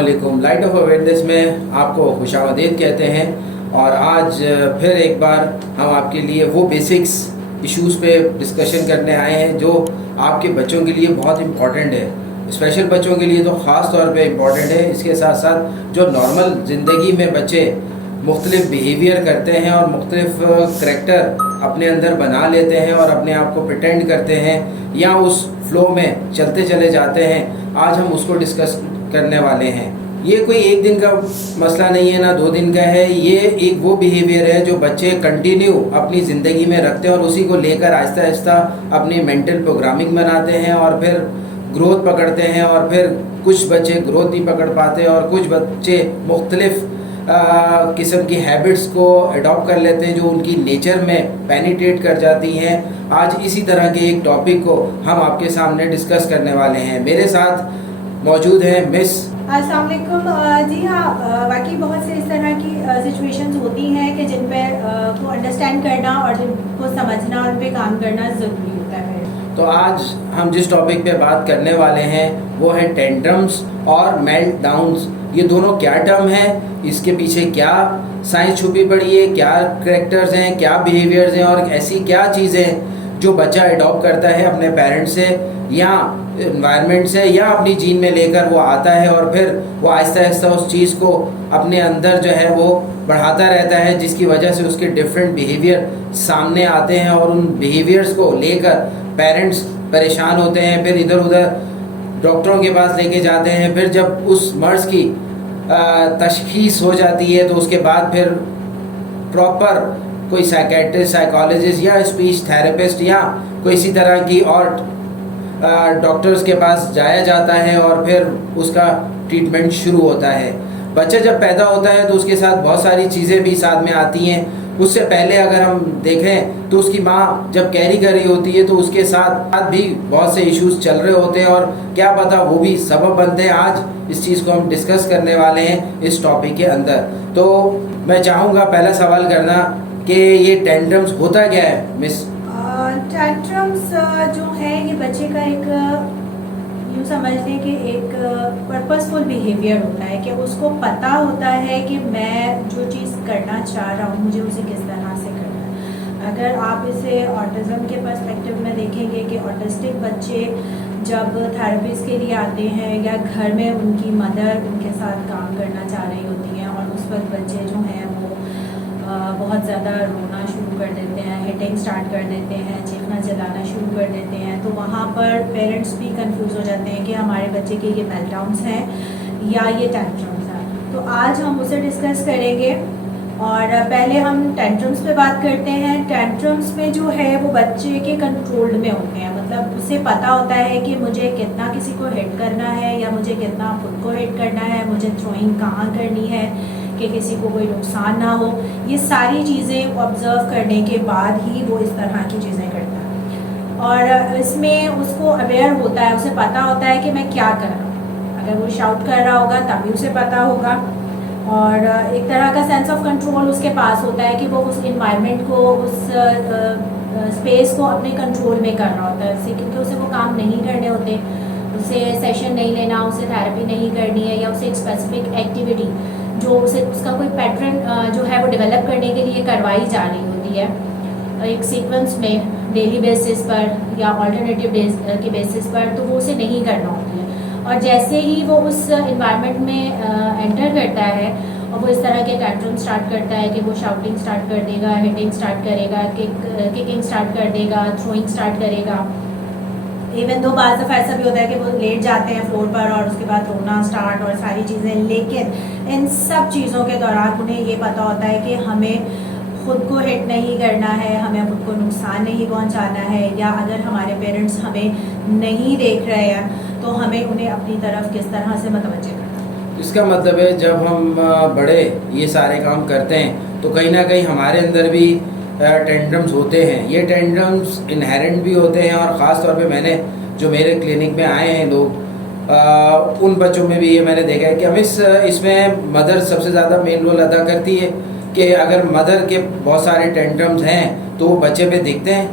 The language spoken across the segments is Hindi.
अस्सलामुअलैकुम। लाइट ऑफ अवेयरनेस में आपको खुशामदीद कहते हैं। और आज फिर एक बार हम आपके लिए वो बेसिक्स इश्यूज़ पे डिस्कशन करने आए हैं जो आपके बच्चों के लिए बहुत इम्पॉर्टेंट है। स्पेशल बच्चों के लिए तो ख़ास तौर पे इम्पॉर्टेंट है। इसके साथ साथ जो नॉर्मल ज़िंदगी में बच्चे मुख्तलिफ बिहेवियर करते हैं और मुख्तलिफ करैक्टर अपने अंदर बना लेते हैं और अपने आप को प्रिटेंड करते हैं या उस फ्लो में चलते चले जाते हैं, आज हम उसको डिस्कस करने वाले हैं। ये कोई एक दिन का मसला नहीं है, ना 2 दिन का है। ये एक वो बिहेवियर है जो बच्चे कंटिन्यू अपनी ज़िंदगी में रखते हैं और उसी को लेकर आहिस्ता आहिस्ता अपनी मेंटल प्रोग्रामिंग बनाते हैं और फिर ग्रोथ पकड़ते हैं। और फिर कुछ बच्चे ग्रोथ नहीं पकड़ पाते और कुछ बच्चे मुख्तलिफ किस्म की हैबिट्स को अडॉप्ट कर लेते हैं जो उनकी नेचर में पेनिट्रेट कर जाती हैं। आज इसी तरह के एक टॉपिक को हम आपके सामने डिस्कस करने वाले हैं। मेरे साथ मौजूद हैं मिस। अस्सलाम वालेकुम। जी हाँ, वाकई बहुत से इस तरह की सिचुएशंस होती हैं कि जिन पे को अंडरस्टैंड करना और जिनको समझना और उन पे काम करना ज़रूरी होता है। तो आज हम जिस टॉपिक पे बात करने वाले हैं वो है टेंट्रम्स और मेल्टडाउन्स। ये दोनों क्या टर्म है, इसके पीछे क्या साइंस छुपी पड़ी है, क्या करैक्टर्स हैं, क्या बिहेवियर्स हैं और ऐसी क्या चीज़ें जो बच्चा अडॉप्ट करता है अपने पेरेंट्स से या इन्वायरमेंट से या अपनी जीन में लेकर वो आता है और फिर वो आहिस्ता आहिस्ता उस चीज़ को अपने अंदर जो है वो बढ़ाता रहता है, जिसकी वजह से उसके डिफरेंट बिहेवियर सामने आते हैं और उन बिहेवियर्स को लेकर पेरेंट्स परेशान होते हैं। फिर इधर उधर डॉक्टरों के पास लेके जाते हैं। फिर जब उस मर्ज़ की तशखीस हो जाती है तो उसके बाद फिर प्रॉपर कोई साइकेट्रिस्ट, साइकोलॉजिस्ट या स्पीच थेरेपिस्ट या कोई इसी तरह की और डॉक्टर्स के पास जाया जाता है और फिर उसका ट्रीटमेंट शुरू होता है। बच्चा जब पैदा होता है तो उसके साथ बहुत सारी चीज़ें भी साथ में आती हैं। उससे पहले अगर हम देखें तो उसकी माँ जब कैरी कर रही होती है तो उसके साथ भी बहुत से इश्यूज चल रहे होते हैं और क्या पता वो भी सबब बनते हैं। आज इस चीज़ को हम डिस्कस करने वाले हैं इस टॉपिक के अंदर। तो मैं चाहूँगा पहला सवाल करना कि ये टेंट्रम्स होता क्या है मिस? टेंट्रम्स जो है ये बच्चे का एक यूँ समझ लें कि एक पर्पसफुल बिहेवियर होता है कि उसको पता होता है कि मैं जो चीज़ करना चाह रहा हूँ मुझे उसे किस तरह से करना है। अगर आप इसे ऑटिज़म के पर्सपेक्टिव में देखेंगे कि ऑटिस्टिक बच्चे जब थेरेपिस्ट के लिए आते हैं या घर में उनकी मदर उनके साथ काम करना चाह रही होती हैं और उस वक्त बच्चे जो हैं वो बहुत ज़्यादा रोना शुरू कर देते हैं, हिटिंग स्टार्ट कर देते हैं, चीखना चिल्लाना शुरू कर देते हैं, तो वहाँ पर पेरेंट्स भी कंफ्यूज हो जाते हैं कि हमारे बच्चे के ये मेल्टडाउन्स हैं या ये टेंट्रम्स हैं। तो आज हम उसे डिस्कस करेंगे और पहले हम टेंट्रम्स पे बात करते हैं। टेंट्रम्स में जो है वो बच्चे के कंट्रोल्ड में होते हैं, मतलब उसे पता होता है कि मुझे कितना किसी को हिट करना है या मुझे कितना खुद को हिट करना है, मुझे थ्रोइंग कहाँ करनी है कि किसी को कोई नुकसान ना हो। ये सारी चीज़ें ऑब्ज़र्व करने के बाद ही वो इस तरह की चीज़ें करता है और इसमें उसको अवेयर होता है, उसे पता होता है कि मैं क्या कर रहा हूँ। अगर वो शाउट कर रहा होगा तभी उसे पता होगा और एक तरह का सेंस ऑफ कंट्रोल उसके पास होता है कि वो उस इन्वायरमेंट को, उस स्पेस को अपने कंट्रोल में कर रहा होता है उससे, क्योंकि उसे वो काम नहीं करने होते, उसे सेशन नहीं लेना, उसे थेरेपी नहीं करनी है या उसे एक स्पेसिफिक एक्टिविटी जो उसे उसका कोई पैटर्न जो है वो डेवलप करने के लिए करवाई जा रही होती है एक सीक्वेंस में डेली बेसिस पर या अल्टरनेटिव डेज के बेसिस पर, तो वो उसे नहीं करना होती है। और जैसे ही वो उस इन्वायरमेंट में एंटर करता है और वो इस तरह के टेंट्रम स्टार्ट करता है कि वो शाउटिंग स्टार्ट कर देगा, हिटिंग स्टार्ट करेगा, किकिंग स्टार्ट कर देगा, थ्रोइंग स्टार्ट करेगा। इवन दो बार दफ़ा ऐसा भी होता है कि वो लेट जाते हैं फ्लोर पर और उसके बाद रोना स्टार्ट और सारी चीज़ें, लेकिन इन सब चीज़ों के दौरान उन्हें ये पता होता है कि हमें ख़ुद को हिट नहीं करना है, हमें खुद को नुकसान नहीं पहुंचाना है, या अगर हमारे पेरेंट्स हमें नहीं देख रहे हैं तो हमें उन्हें अपनी तरफ किस तरह से मतवज्जे करना है। इसका मतलब है जब हम बड़े ये सारे काम करते हैं तो कहीं ना कहीं हमारे अंदर भी टेंट्रम्स होते हैं। ये टेंट्रम्स इनहेरेंट भी होते हैं और ख़ास तौर पे मैंने जो मेरे क्लिनिक में आए हैं लोग, उन बच्चों में भी ये मैंने देखा है कि हमें इसमें मदर सबसे ज़्यादा मेन रोल अदा करती है कि अगर मदर के बहुत सारे टेंट्रम्स हैं तो वो बच्चे पे दिखते हैं।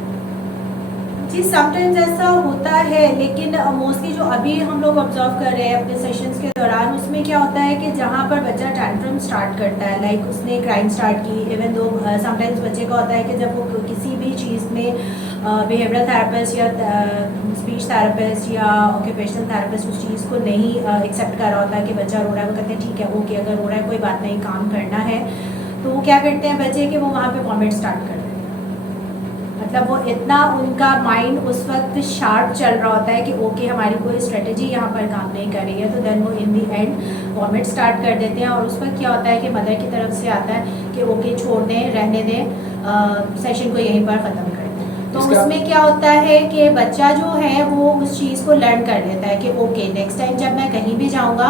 जी समटाइम्स ऐसा होता है, लेकिन मोस्टली जो अभी हम लोग ऑब्जर्व कर रहे हैं अपने सेशंस के दौरान उसमें में क्या होता है कि जहाँ पर बच्चा टैंट्रम स्टार्ट करता है, लाइक उसने क्राइम स्टार्ट की, इवन दो समटाइम्स बच्चे का होता है कि जब वो किसी भी चीज़ में बिहेवियरल थेरेपिस्ट या स्पीच थेरेपिस्ट या ऑक्यूपेशनल थेरेपिस्ट उस चीज़ को नहीं एक्सेप्ट कर रहा होता है कि बच्चा रो रहा है, वो कहते हैं ठीक है ओके, अगर रो रहा है कोई बात नहीं, काम करना है। तो वो क्या करते हैं बच्चे कि वो वहाँ पे वॉमिट स्टार्ट कर देते हैं। मतलब वो इतना उनका माइंड उस वक्त शार्प चल रहा होता है कि ओके हमारी कोई स्ट्रेटजी यहाँ पर काम नहीं कर रही है, तो देन वो इन दी एंड वॉमिट स्टार्ट कर देते हैं। और उस वक्त क्या होता है कि मदर की तरफ से आता है कि ओके छोड़ दें, रहने दें, सेशन को यहीं पर ख़त्म कर दें। तो उसमें क्या होता है कि बच्चा जो है वो उस चीज़ को लर्न कर लेता है कि ओके नेक्स्ट टाइम जब मैं कहीं भी जाऊँगा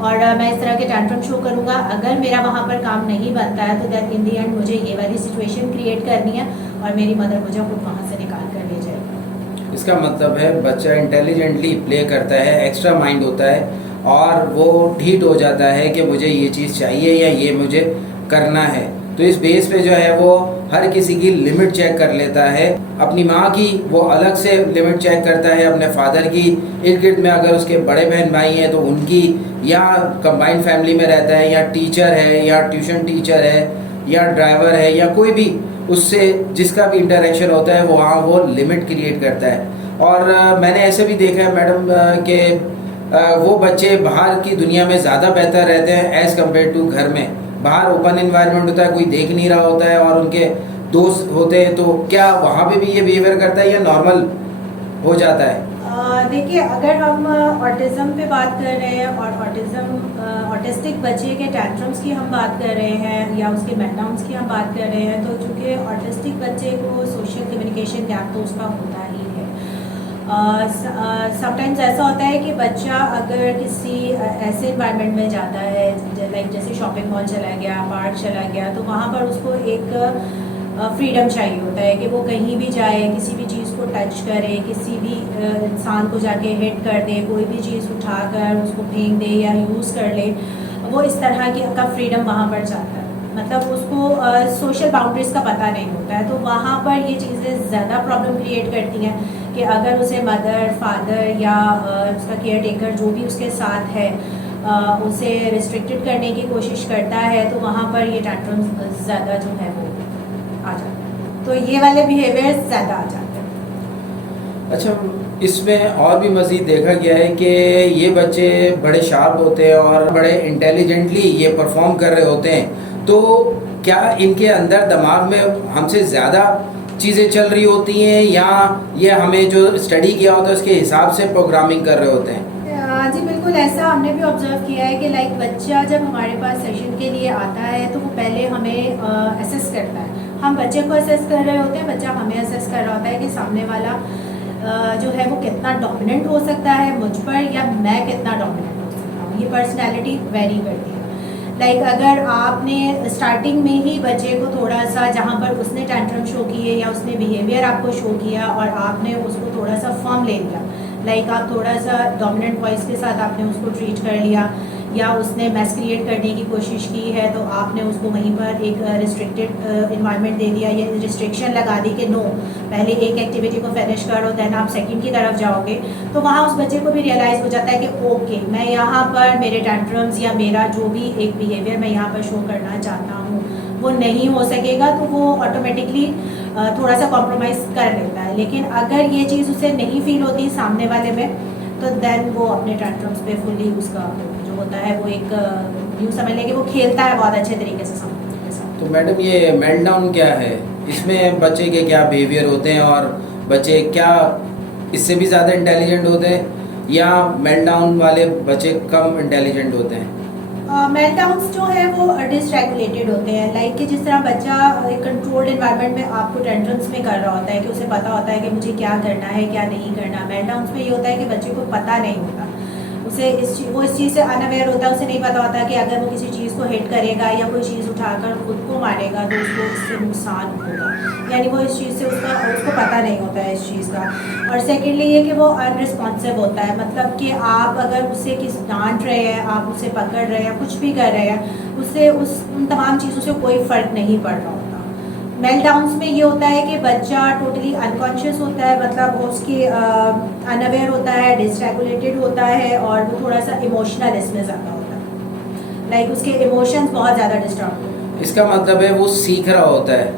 और मैं इस तरह के टैंट्रम शो करूँगा, अगर मेरा वहाँ पर काम नहीं बनता है तो दैन इन दी एंड मुझे ये वाली सिचुएशन क्रिएट करनी है और मेरी मदर मुझे खुद वहाँ से निकाल कर ले जाएगी। इसका मतलब है बच्चा इंटेलिजेंटली प्ले करता है, एक्स्ट्रा माइंड होता है और वो ढीठ हो जाता है कि मुझे ये चीज़ चाहिए या ये मुझे करना है। तो इस बेस पे जो है वो हर किसी की लिमिट चेक कर लेता है। अपनी माँ की वो अलग से लिमिट चेक करता है, अपने फादर की, इर्द गिर्द में अगर उसके बड़े बहन भाई हैं तो उनकी, या कंबाइंड फैमिली में रहता है, या टीचर है, या ट्यूशन टीचर है, या ड्राइवर है, या कोई भी उससे जिसका भी इंटरेक्शन होता है वहाँ वो लिमिट क्रिएट करता है। और मैंने ऐसे भी देखा है मैडम कि वो बच्चे बाहर की दुनिया में ज़्यादा बेहतर रहते हैं एज़ कम्पेयर टू घर में। बाहर ओपन इन्वायरमेंट होता है, कोई देख नहीं रहा होता है और उनके दोस्त होते हैं, तो क्या वहाँ पे भी ये बिहेवियर करता है या नॉर्मल हो जाता है? देखिए अगर हम ऑटिज़म पे बात कर रहे हैं और ऑटिस्टिक बच्चे के टैंट्रम्स की हम बात कर रहे हैं या उसके मेल्टडाउन्स की हम बात कर रहे हैं, तो चूँकि ऑटिस्टिक बच्चे को सोशल कम्युनिकेशन गैप तो उसका होता ही है। समटाइम्स ऐसा होता है कि बच्चा अगर किसी ऐसे इन्वायरमेंट में जाता है, लाइक जैसे शॉपिंग मॉल चला गया, पार्क चला गया, तो वहाँ पर उसको एक फ्रीडम चाहिए होता है कि वो कहीं भी जाए, किसी भी चीज़ को टच करे, किसी भी इंसान को जाके हिट कर दे, कोई भी चीज़ उठाकर उसको फेंक दे या यूज़ कर ले, वो इस तरह की का फ्रीडम वहाँ पर चाहता है। मतलब उसको सोशल बाउंड्रीज़ का पता नहीं होता है, तो वहाँ पर ये चीज़ें ज़्यादा प्रॉब्लम क्रिएट करती हैं कि अगर उसे मदर, फादर या उसका केयर टेकर जो भी उसके साथ है उसे रिस्ट्रिक्टेड करने की कोशिश करता है, तो वहाँ पर ये टैंट्रम्स ज़्यादा जो है वो आ जाते हैं। तो ये वाले बिहेवियर ज़्यादा आ जाते हैं। अच्छा, इसमें और भी मज़ीद देखा गया है कि ये बच्चे बड़े शार्प होते हैं और बड़े इंटेलिजेंटली ये परफॉर्म कर रहे होते हैं, तो क्या इनके अंदर दिमाग में हमसे ज़्यादा चीज़ें चल रही होती हैं या ये हमें जो स्टडी किया होता है उसके हिसाब से प्रोग्रामिंग कर रहे होते हैं? जी बिल्कुल, ऐसा हमने भी ऑब्जर्व किया है कि लाइक बच्चा जब हमारे पास सेशन के लिए आता है तो वो पहले हमें असेस करता है। हम बच्चे को असेस कर रहे होते हैं, बच्चा हमें असेस कर रहा होता है कि सामने वाला जो है वो कितना डोमिनेंट हो सकता है मुझ पर या मैं कितना डोमिनेंट हो सकता हूँ। ये पर्सनैलिटी वेरी करती है। लाइक अगर आपने स्टार्टिंग में ही बच्चे को थोड़ा सा, जहाँ पर उसने टैंट्रम शो किए या उसने बिहेवियर आपको शो किया और आपने उसको थोड़ा सा फर्म ले लिया, लाइक आप थोड़ा सा डोमिनेंट वॉइस के साथ आपने उसको ट्रीट कर लिया या उसने मैस क्रिएट करने की कोशिश की है तो आपने उसको वहीं पर एक रिस्ट्रिक्टेड इन्वायरमेंट दे दिया या रिस्ट्रिक्शन लगा दी कि नो, पहले एक एक्टिविटी को फिनिश करो दैन आप सेकंड की तरफ जाओगे, तो वहाँ उस बच्चे को भी रियलाइज़ हो जाता है कि ओके मैं यहाँ पर मेरे टैंट्रम्स या मेरा जो भी एक बिहेवियर मैं यहाँ पर शो करना चाहता हूँ वो नहीं हो सकेगा, तो वो ऑटोमेटिकली थोड़ा सा कॉम्प्रोमाइज़ कर लेता है। लेकिन अगर ये चीज़ उसे नहीं फील होती सामने वाले में, तो देन वो अपने टैंट्रम्स पे फुली उसका जो होता है वो एक यूँ समझ लें कि वो खेलता है बहुत अच्छे तरीके से सामने के साथ। तो मैडम ये मेल्टडाउन क्या है, इसमें बच्चे के क्या बिहेवियर होते हैं और बच्चे क्या इससे भी ज़्यादा इंटेलिजेंट होते हैं या मेल्टडाउन वाले बच्चे कम इंटेलिजेंट होते हैं? मेल्टडाउन्स जो है वो डिसरेगुलेटेड होते हैं, लाइक कि जिस तरह बच्चा एक कंट्रोल्ड इन्वायरमेंट में आपको टेंट्रम्स में कर रहा होता है कि उसे पता होता है कि मुझे क्या करना है क्या नहीं करना। मेल्टडाउन्स में ये होता है कि बच्चे को पता नहीं होता, उसे वो इस चीज़ से अनअवेयर होता है, उसे नहीं पता होता कि अगर वो किसी चीज़ को हिट करेगा या कोई चीज़ उठाकर खुद को मारेगा तो उसको उससे नुकसान होगा, यानी वो इस चीज़ से उसको पता नहीं होता है इस चीज़ का। और सेकेंडली ये कि वो अनरिस्पॉन्सिव होता है, मतलब कि आप अगर उसे डांट रहे हैं, आप उसे पकड़ रहे हैं, कुछ भी कर रहे हैं, उससे उन तमाम चीज़ों से कोई फ़र्क नहीं पड़ रहा होता। मेल्टडाउन्स में ये होता है कि बच्चा टोटली अनकॉन्शियस होता है, मतलब वो उसके अनअवेयर होता है, डिसरेगुलेटेड होता है और वो थोड़ा सा इमोशनल इसमें ज़्यादा होता है। लाइक उसके इमोशंस बहुत ज़्यादा डिस्टर्ब हो। इसका मतलब है वो सीख रहा होता है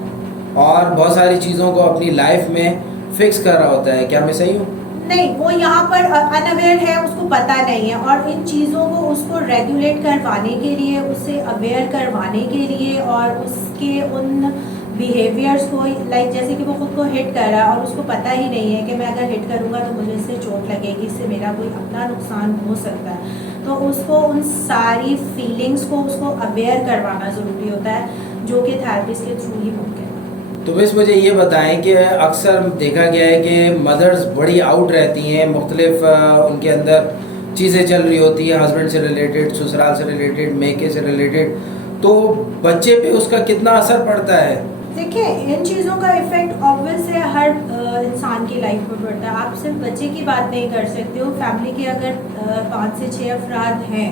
और बहुत सारी चीज़ों को अपनी लाइफ में फिक्स कर रहा होता है। क्या मैं सही हूँ? नहीं, वो यहाँ पर अनअवेयर है, उसको पता नहीं है, और इन चीज़ों को उसको रेगुलेट करवाने के लिए, उससे अवेयर करवाने के लिए, और उसके उन बिहेवियर्स को, लाइक जैसे कि वो खुद को हिट कर रहा है और उसको पता ही नहीं है कि मैं अगर हिट करूँगा तो मुझे इससे चोट लगेगी, इससे मेरा कोई अपना नुकसान हो सकता है, तो उसको उन सारी फीलिंग्स को उसको अवेयर करवाना ज़रूरी होता है, जो कि थेरेपिस्ट के थ्रू ही मुमकिन है। तो बस मुझे ये बताएं कि अक्सर देखा गया है कि मदर्स बड़ी आउट रहती हैं, मुख्तलिफ उनके अंदर चीज़ें चल रही होती हैं, हस्बैंड से रिलेटेड, ससुराल से रिलेटेड, मेके से रिलेटेड, तो बच्चे पे उसका कितना असर पड़ता है? देखिए, इन चीज़ों का इफेक्ट ऑब्वियस है हर इंसान की लाइफ में पड़ता है। आप सिर्फ बच्चे की बात नहीं कर सकते हो, फैमिली के अगर 5 से 6 अफराद हैं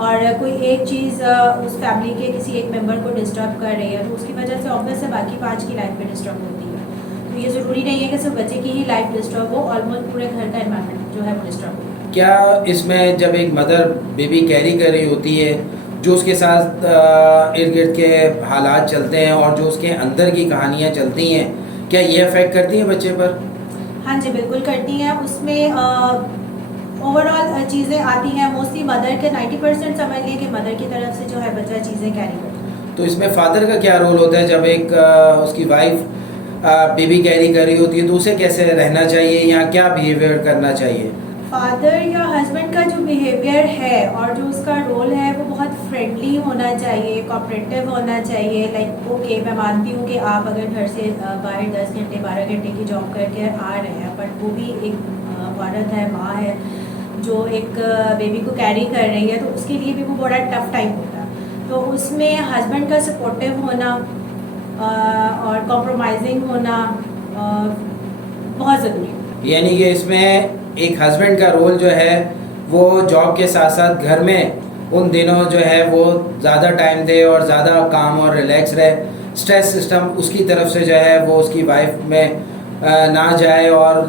और कोई एक चीज़ उस फैमिली के किसी एक मेंबर को डिस्टर्ब कर रही है, तो उसकी वजह से ऑब्वियस है बाकी 5 की लाइफ भी डिस्टर्ब होती है। तो ये ज़रूरी नहीं है कि सिर्फ बच्चे की ही लाइफ डिस्टर्ब हो, ऑलमोस्ट पूरे घर का एनवायरनमेंट जो है वो डिस्टर्ब हो। क्या इसमें जब एक मदर बेबी कैरी कर रही होती है, जो उसके साथ इर्द गिर्द के हालात चलते हैं और जो उसके अंदर की कहानियाँ चलती हैं, क्या ये अफेक्ट करती हैं बच्चे पर? हाँ जी, बिल्कुल करती हैं। उसमें ओवरऑल चीज़ें आती हैं, मोस्टली मदर के 90% समझ लिए कि मदर की तरफ से जो है बच्चा चीज़ें कैरी करता है। तो इसमें फादर का क्या रोल होता है जब एक उसकी वाइफ बेबी कैरी कर रही होती है, तो उसे कैसे रहना चाहिए या क्या बिहेवियर करना चाहिए? फादर या हस्बैंड का जो बिहेवियर है और जो उसका रोल है वो बहुत फ्रेंडली होना चाहिए, कोऑपरेटिव होना चाहिए। लाइक ओके, मैं मानती हूँ कि आप अगर घर से बाहर 10 घंटे 12 घंटे की जॉब करके आ रहे हैं, बट वो भी एक औरत है, माँ है, जो एक बेबी को कैरी कर रही है, तो उसके लिए भी वो बड़ा टफ टाइम होता है। तो उसमें हस्बैंड का सपोर्टिव होना और कॉम्प्रोमाइजिंग होना बहुत ज़रूरी है। यानी कि इसमें एक हस्बैंड का रोल जो है वो जॉब के साथ साथ घर में उन दिनों जो है वो ज़्यादा टाइम दे और ज़्यादा काम और रिलैक्स रहे, स्ट्रेस सिस्टम उसकी तरफ से जो है वो उसकी वाइफ में ना जाए, और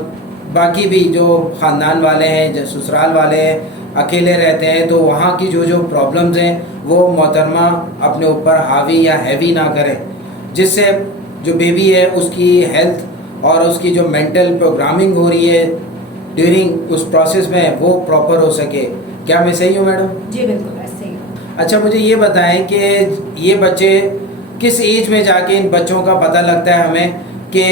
बाकी भी जो ख़ानदान वाले हैं, जो ससुराल वाले हैं, अकेले रहते हैं, तो वहाँ की जो जो प्रॉब्लम्स हैं वो मोहतरमा अपने ऊपर हावी या हैवी ना करें, जिससे जो बेबी है उसकी हेल्थ और उसकी जो मेंटल प्रोग्रामिंग हो रही है ड्यूरिंग उस प्रोसेस में वो प्रॉपर हो सके। क्या मैं सही हूँ मैडम? जी बिल्कुल ऐसे ही। अच्छा, मुझे ये बताएं कि ये बच्चे किस एज में जाके इन बच्चों का पता लगता है हमें कि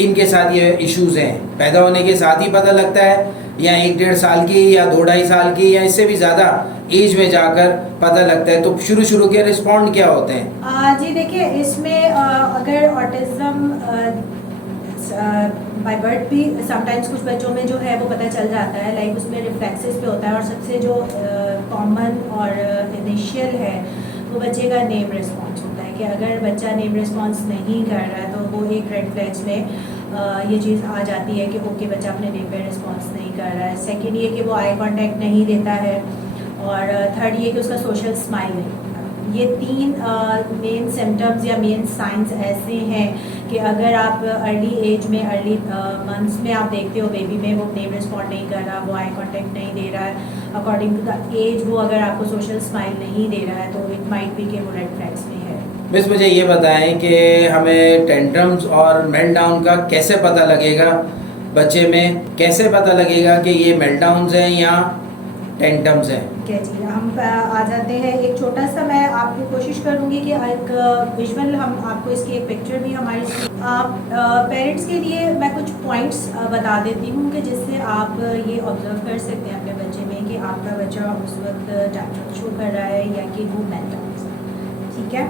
इनके साथ ये इश्यूज़ हैं? पैदा होने के साथ ही पता लगता है या 1-1.5 साल की या 2-2.5 साल की या इससे भी ज़्यादा एज में जाकर पता लगता है? तो शुरू के रिस्पॉन्ड क्या होते हैं? जी देखिए, इसमें अगर ऑटिज़म बाय बर्थ भी समटाइम्स कुछ बच्चों में जो है वो पता चल जाता है, लाइक उसमें रिफ्लेक्सेस पे होता है, और सबसे जो कॉमन और इनिशियल है वो बच्चे का नेम रिस्पॉन्स होता है, कि अगर बच्चा नेम रिस्पॉन्स नहीं कर रहा है तो वो एक रेड फ्लैग्स में ये चीज़ आ जाती है कि ओके बच्चा अपने नेम पे रिस्पॉन्स नहीं कर रहा है। सेकेंड ये कि वो आई कांटेक्ट नहीं देता है, और थर्ड ये कि उसका सोशल स्माइल नहीं होता। ये 3 मेन सिम्टम्स या मेन साइंस ऐसे हैं कि अगर आप अर्ली एज में, अर्ली मंथ्स में आप देखते हो बेबी में वो नेम रिस्पॉन्ड नहीं कर रहा, वो आई कांटेक्ट नहीं दे रहा है, अकॉर्डिंग टू द एज वो अगर आपको सोशल स्माइल नहीं दे रहा है, तो इट माइट बी कि वो रेड फ्लैग्स में है। मिस, मुझे ये बताएं कि हमें टेंट्रम्स और मेल्टडाउन का कैसे पता लगेगा? बच्चे में कैसे पता लगेगा कि ये मेल्टडाउन्स हैं या टेंट्रम्स हैं? ठीक है जी, हम आ जाते हैं। एक छोटा सा मैं आपको कोशिश करूँगी कि एक विजुअल हम आपको इसकी एक पिक्चर भी हमारी पेरेंट्स के लिए मैं कुछ पॉइंट्स बता देती हूँ कि जिससे आप ये ऑब्जर्व कर सकते हैं अपने बच्चे में कि आपका बच्चा उस वक्त टेंट्रम शो कर रहा है या कि वो मेल्टडाउन। ठीक है,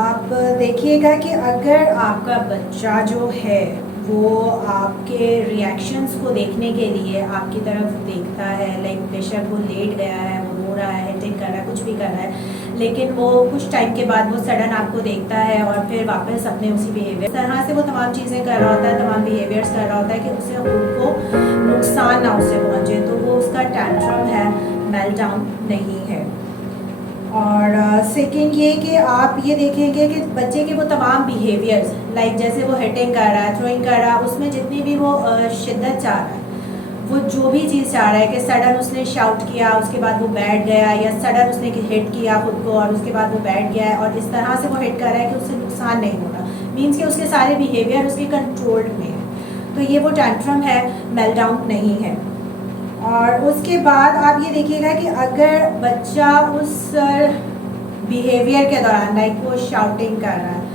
आप देखिएगा कि अगर आपका बच्चा जो है वो आपके रिएक्शंस को देखने के लिए आपकी तरफ देखता है, लाइक बेशक वो लेट गया है, वो रो रहा है, टिक कर रहा है, कुछ भी कर रहा है, लेकिन वो कुछ टाइम के बाद वो सडन आपको देखता है और फिर वापस अपने उसी बिहेवियर तरह से वो तमाम चीज़ें कर रहा होता है, तमाम बिहेवियर्स कर रहा होता है कि उससे खुद को नुकसान ना उससे पहुँचे, तो वो उसका टेंट्रम है, मेल्टडाउन नहीं है। और सेकेंड ये कि आप ये देखेंगे कि बच्चे के वो तमाम बिहेवियर्स, लाइक जैसे वो हिटिंग कर रहा है, थ्रोइंग कर रहा है, उसमें जितनी भी वो शिद्दत चाह रहा है वो जो भी चीज़ चाह रहा है कि सडन उसने शाउट किया उसके बाद वो बैठ गया, या सडन उसने हिट किया खुद को और उसके बाद वो बैठ गया है, और इस तरह से वो हिट कर रहा है कि उससे नुकसान नहीं होता, मीन्स कि उसके सारे बिहेवियर उसके कंट्रोल्ड में है, तो ये वो टैंट्रम है, मेल्टडाउन नहीं है। और उसके बाद आप ये देखिएगा कि अगर बच्चा उस बिहेवियर के दौरान, लाइक वो शाउटिंग कर रहा है,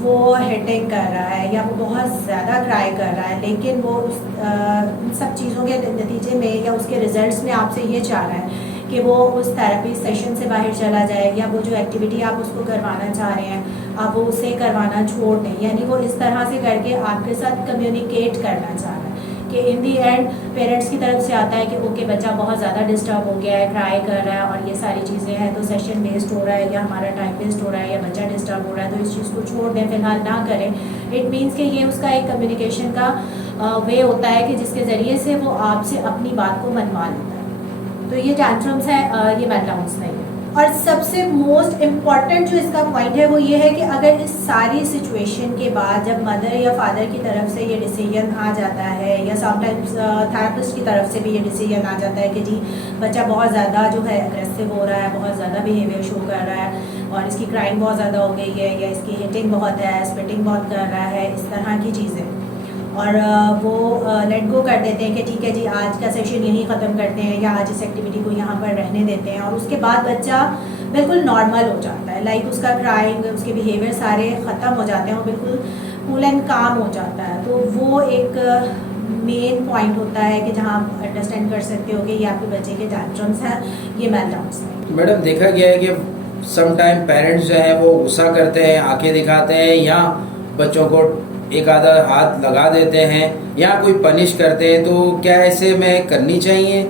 वो हिटिंग कर रहा है, या वो बहुत ज़्यादा क्राई कर रहा है, लेकिन वो उन सब चीज़ों के नतीजे में या उसके रिजल्ट्स में आपसे ये चाह रहा है कि वो उस थेरेपी सेशन से बाहर चला जाए, या वो जो एक्टिविटी आप उसको करवाना चाह रहे हैं आप वो उसे करवाना छोड़ दें, यानी वो इस तरह से करके आपके साथ कम्युनिकेट करना चाह रहा है कि इन दी एंड पेरेंट्स की तरफ से आता है कि ओके बच्चा बहुत ज़्यादा डिस्टर्ब हो गया है, क्राई कर रहा है और ये सारी चीज़ें हैं, तो सेशन वेस्ट हो रहा है या हमारा टाइम वेस्ट हो रहा है या बच्चा डिस्टर्ब हो रहा है, तो इस चीज़ को छोड़ दें, फिलहाल ना करें। इट मीन्स कि ये उसका एक कम्युनिकेशन का वे होता है कि जिसके ज़रिए से वो आपसे अपनी बात को मनवा लेता है। तो ये टैंट्रम्स हैं, ये मेल्टडाउन्स नहीं है। और सबसे मोस्ट इम्पॉर्टेंट जो इसका पॉइंट है वो ये है कि अगर इस सारी सिचुएशन के बाद जब मदर या फादर की तरफ से ये डिसीजन आ जाता है, या समटाइम्स थेरेपिस्ट की तरफ से भी ये डिसीजन आ जाता है कि जी बच्चा बहुत ज़्यादा जो है अग्रेसिव हो रहा है, बहुत ज़्यादा बिहेवियर शो कर रहा है और इसकी क्राइम बहुत ज़्यादा हो गई है, या इसकी हिटिंग बहुत है, स्पिटिंग बहुत कर रहा है, इस तरह की चीज़ें, और वो लेट गो कर देते हैं कि ठीक है जी आज का सेशन यहीं ख़त्म करते हैं, या आज इस एक्टिविटी को यहाँ पर रहने देते हैं, और उसके बाद बच्चा बिल्कुल नॉर्मल हो जाता है, लाइक उसका क्राइंग, उसके बिहेवियर सारे ख़त्म हो जाते हैं, वो बिल्कुल कूल एंड काम हो जाता है। तो वो एक मेन पॉइंट होता है कि जहाँ आप अंडरस्टैंड कर सकते हो कि ये आपके बच्चे के टैंट्रम्स हैं, ये मेल्टडाउन्स हैं। तो मैडम देखा गया है कि समटाइम पेरेंट्स जो हैं वो गुस्सा करते हैं, आंखें दिखाते हैं, या बच्चों को एक आधा हाथ लगा देते हैं या कोई पनिश करते हैं, तो क्या ऐसे में करनी चाहिए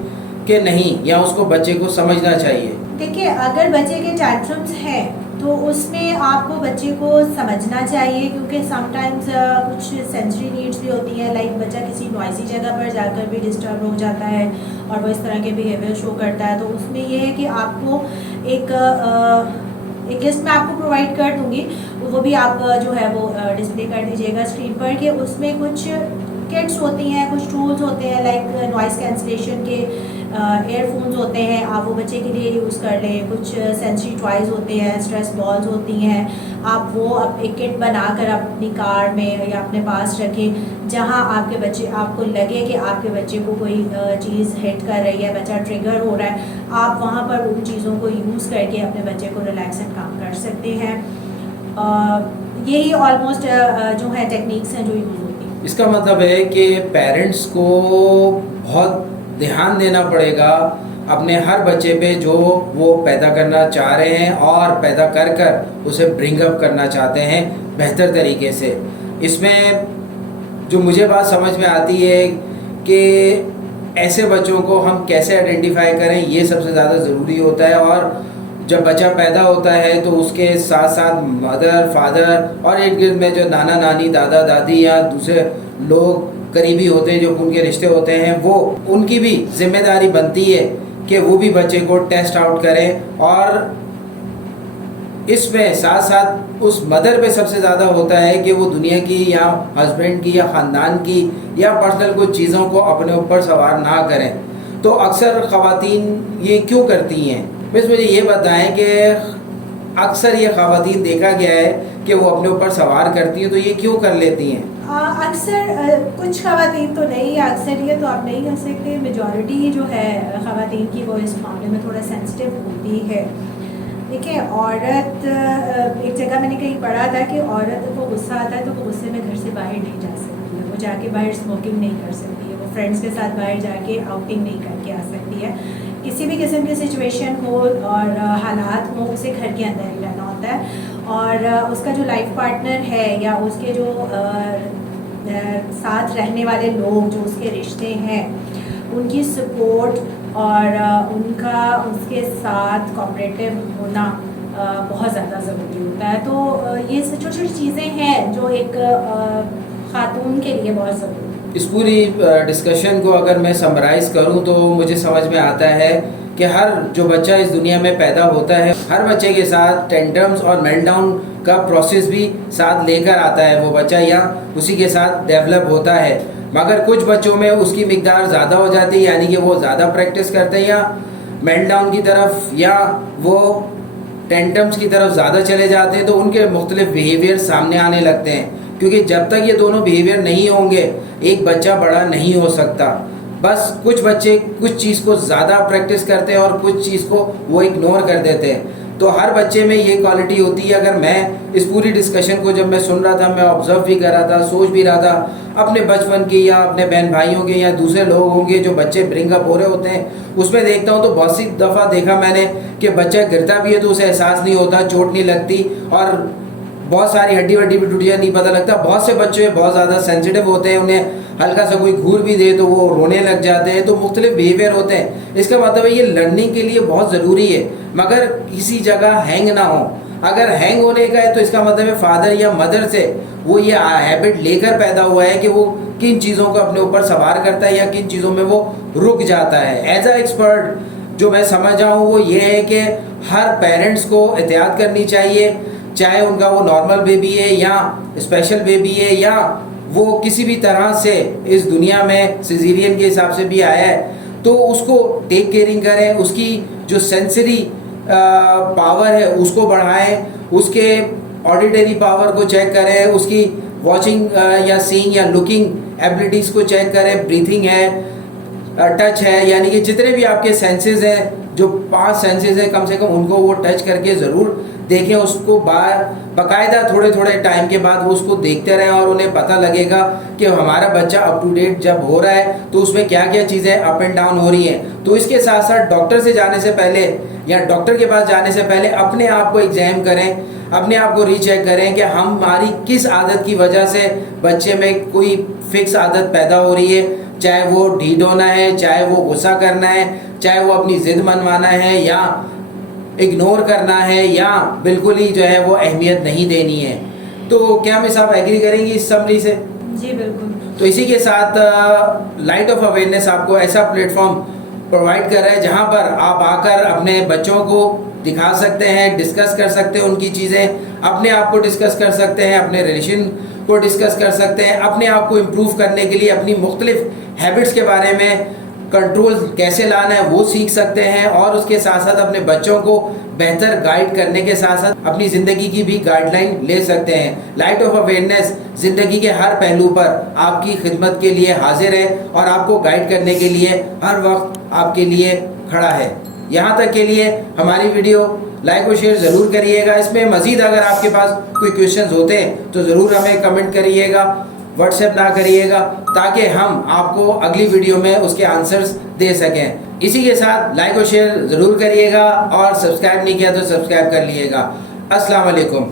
कि नहीं, या उसको बच्चे को समझना चाहिए? देखिए अगर बच्चे के टैंट्रम्स हैं तो उसमें आपको बच्चे को समझना चाहिए, क्योंकि समटाइम्स कुछ सेंसरी नीड्स भी होती हैं, लाइक बच्चा किसी नॉइजी जगह पर जाकर भी डिस्टर्ब हो जाता है और वो इस तरह के बिहेवियर शो करता है, तो उसमें ये है कि आपको एक लिस्ट मैं आपको प्रोवाइड कर दूंगी, वो भी आप जो है वो डिस्प्ले कर दीजिएगा स्क्रीन पर, कि उसमें कुछ किट्स होती हैं, कुछ टूल्स होते हैं, लाइक नॉइस कैंसलेशन के एयरफोन्स होते हैं, आप वो बच्चे के लिए यूज़ कर लें, कुछ सेंसरी टॉयज़ होते हैं, स्ट्रेस बॉल्स होती हैं, आप वो एक किट बनाकर अपनी कार में या अपने पास रखें, जहां आपके बच्चे आपको लगे कि आपके बच्चे को कोई चीज़ हिट कर रही है, बच्चा ट्रिगर हो रहा है, आप वहां पर उन चीज़ों को यूज़ करके अपने बच्चे को रिलैक्स एंड काम कर सकते हैं। यही ऑलमोस्ट जो है टेक्निक्स हैं जो यूज़ होती हैं। इसका मतलब है कि पेरेंट्स को बहुत ध्यान देना पड़ेगा अपने हर बच्चे पे जो वो पैदा करना चाह रहे हैं और पैदा कर कर उसे ब्रिंग अप करना चाहते हैं बेहतर तरीके से। इसमें जो मुझे बात समझ में आती है कि ऐसे बच्चों को हम कैसे आइडेंटिफाई करें, ये सबसे ज़्यादा ज़रूरी होता है। और जब बच्चा पैदा होता है तो उसके साथ साथ मदर फादर और इर्द गिर्द में जो नाना नानी दादा दादी या दूसरे लोग करीबी होते हैं जो उनके रिश्ते होते हैं, वो उनकी भी जिम्मेदारी बनती है कि वो भी बच्चे को टेस्ट आउट करें। और इसमें साथ साथ उस मदर पे सबसे ज़्यादा होता है कि वो दुनिया की या हस्बैंड की या ख़ानदान की या पर्सनल कुछ चीज़ों को अपने ऊपर सवार ना करें। तो अक्सर ख़वातीन ये क्यों करती हैं? बस मुझे ये बताएं कि अक्सर ये ख़वातीन देखा गया है कि वो अपने ऊपर सवार करती हैं, तो ये क्यों कर लेती हैं? अक्सर कुछ ख़वातीन तो नहीं, अक्सरियत तो आप नहीं कह सकते, मेजॉरिटी जो है ख़वातीन की वो इस मामले में थोड़ा सेंसिटिव होती है। देखिए औरत, एक जगह मैंने कहीं पढ़ा था कि औरत को गुस्सा आता है तो वो गुस्से में घर से बाहर नहीं जा सकती है, वो जाके बाहर स्मोकिंग नहीं कर सकती है, वो फ्रेंड्स के साथ बाहर जाके आउटिंग नहीं करके आ सकती है, किसी भी किस्म की सिचुएशन हो और हालात हो उसे घर के अंदर ही रहना होता है। और उसका जो लाइफ पार्टनर है या उसके जो साथ रहने वाले लोग जो उसके रिश्ते हैं उनकी सपोर्ट और उनका उसके साथ कोऑपरेटिव होना बहुत ज़्यादा ज़रूरी होता है। तो ये छोटी छोटी चीज़ें हैं जो एक ख़ातून के लिए बहुत ज़रूरी है। इस पूरी डिस्कशन को अगर मैं समराइज़ करूं तो मुझे समझ में आता है कि हर जो बच्चा इस दुनिया में पैदा होता है, हर बच्चे के साथ टेंट्रम्स और मेल्टडाउन का प्रोसेस भी साथ लेकर आता है वो बच्चा, या उसी के साथ डेवलप होता है। मगर कुछ बच्चों में उसकी मिकदार ज़्यादा हो जाती है, यानी कि वो ज़्यादा प्रैक्टिस करते हैं या मेल्टडाउन की तरफ या वो टेंट्रम्स की तरफ ज़्यादा चले जाते हैं, तो उनके मुख्तलिफ बिहेवियर सामने आने लगते हैं। क्योंकि जब तक ये दोनों बिहेवियर नहीं होंगे एक बच्चा बड़ा नहीं हो सकता। बस कुछ बच्चे कुछ चीज़ को ज़्यादा प्रैक्टिस करते हैं और कुछ चीज़ को वो इग्नोर कर देते हैं। तो हर बच्चे में ये क्वालिटी होती है। अगर मैं इस पूरी डिस्कशन को जब मैं सुन रहा था, मैं ऑब्जर्व भी कर रहा था, सोच भी रहा था अपने बचपन की या अपने बहन भाइयों के या दूसरे लोग होंगे जो बच्चे ब्रिंग अप हो रहे होते हैं, उसमें देखता हूँ तो बहुत सी दफ़ा देखा मैंने कि बच्चा गिरता भी है तो उसे एहसास नहीं होता, चोट नहीं लगती और बहुत सारी हड्डी वड्डी भी टूट जाए नहीं पता लगता। बहुत से बच्चे बहुत ज़्यादा सेंसिटिव होते हैं, उन्हें हल्का सा कोई घूर भी दे तो वो रोने लग जाते हैं। तो मुख्तलिफ बिहेवियर होते हैं। इसका मतलब है ये लर्निंग के लिए बहुत ज़रूरी है, मगर किसी जगह हैंग ना हो। अगर हैंग होने का है तो इसका मतलब है फादर या मदर से वो ये हैबिट लेकर पैदा हुआ है कि वो किन चीज़ों को अपने ऊपर सवार करता है या किन चीज़ों में वो रुक जाता है। एज अ एक्सपर्ट जो मैं समझ रहा हूँ वो ये है कि हर पेरेंट्स को एहतियात करनी चाहिए, चाहे उनका वो नॉर्मल बेबी है या स्पेशल बेबी है या वो किसी भी तरह से इस दुनिया में सिजेरियन के हिसाब से भी आया है, तो उसको टेक केयरिंग करें, उसकी जो सेंसरी पावर है उसको बढ़ाएं, उसके ऑडिटरी पावर को चेक करें, उसकी वॉचिंग या सीइंग या लुकिंग एबिलिटीज़ को चेक करें, ब्रीथिंग है, टच है, यानी कि जितने भी आपके सेंसेस हैं, जो 5 सेंसेस हैं कम से कम उनको वो टच करके ज़रूर देखें। उसको बाकायदा थोड़े थोड़े टाइम के बाद वो उसको देखते रहें और उन्हें पता लगेगा कि हमारा बच्चा अप टू डेट जब हो रहा है तो उसमें क्या क्या चीज़ें अप एंड डाउन हो रही हैं। तो इसके साथ साथ डॉक्टर से जाने से पहले या डॉक्टर के पास जाने से पहले अपने आप को एग्जाम करें, अपने आप को रीचेक करें कि हमारी किस आदत की वजह से बच्चे में कोई फिक्स आदत पैदा हो रही है, चाहे वो ढीठ होना है, चाहे वो गुस्सा करना है, चाहे वो अपनी ज़िद मनवाना है या इग्नोर करना है या बिल्कुल ही जो है वो अहमियत नहीं देनी है। तो क्या मिस आप एग्री करेंगी इस समरी से? जी बिल्कुल। तो इसी के साथ लाइट ऑफ अवेयरनेस आपको ऐसा प्लेटफॉर्म प्रोवाइड कर रहा है जहां पर आप आकर अपने बच्चों को दिखा सकते हैं, डिस्कस कर सकते हैं उनकी चीज़ें, अपने आप को डिस्कस कर सकते हैं, अपने रिलेशन को डिस्कस कर सकते हैं, अपने आप को इम्प्रूव करने के लिए अपनी मुख्तलिफ हैबिट्स के बारे में कंट्रोल कैसे लाना है वो सीख सकते हैं और उसके साथ साथ अपने बच्चों को बेहतर गाइड करने के साथ साथ अपनी ज़िंदगी की भी गाइडलाइन ले सकते हैं। लाइट ऑफ अवेयरनेस ज़िंदगी के हर पहलू पर आपकी खिदमत के लिए हाजिर है और आपको गाइड करने के लिए हर वक्त आपके लिए खड़ा है। यहाँ तक के लिए हमारी वीडियो लाइक और शेयर ज़रूर करिएगा। इसमें मज़ीद अगर आपके पास कोई क्वेश्चंस होते हैं तो ज़रूर हमें कमेंट करिएगा, व्हाट्सएप ना करिएगा, ताकि हम आपको अगली वीडियो में उसके आंसर्स दे सकें। इसी के साथ लाइक और शेयर ज़रूर करिएगा और सब्सक्राइब नहीं किया तो सब्सक्राइब कर लीजिएगा। अस्सलाम वालेकुम।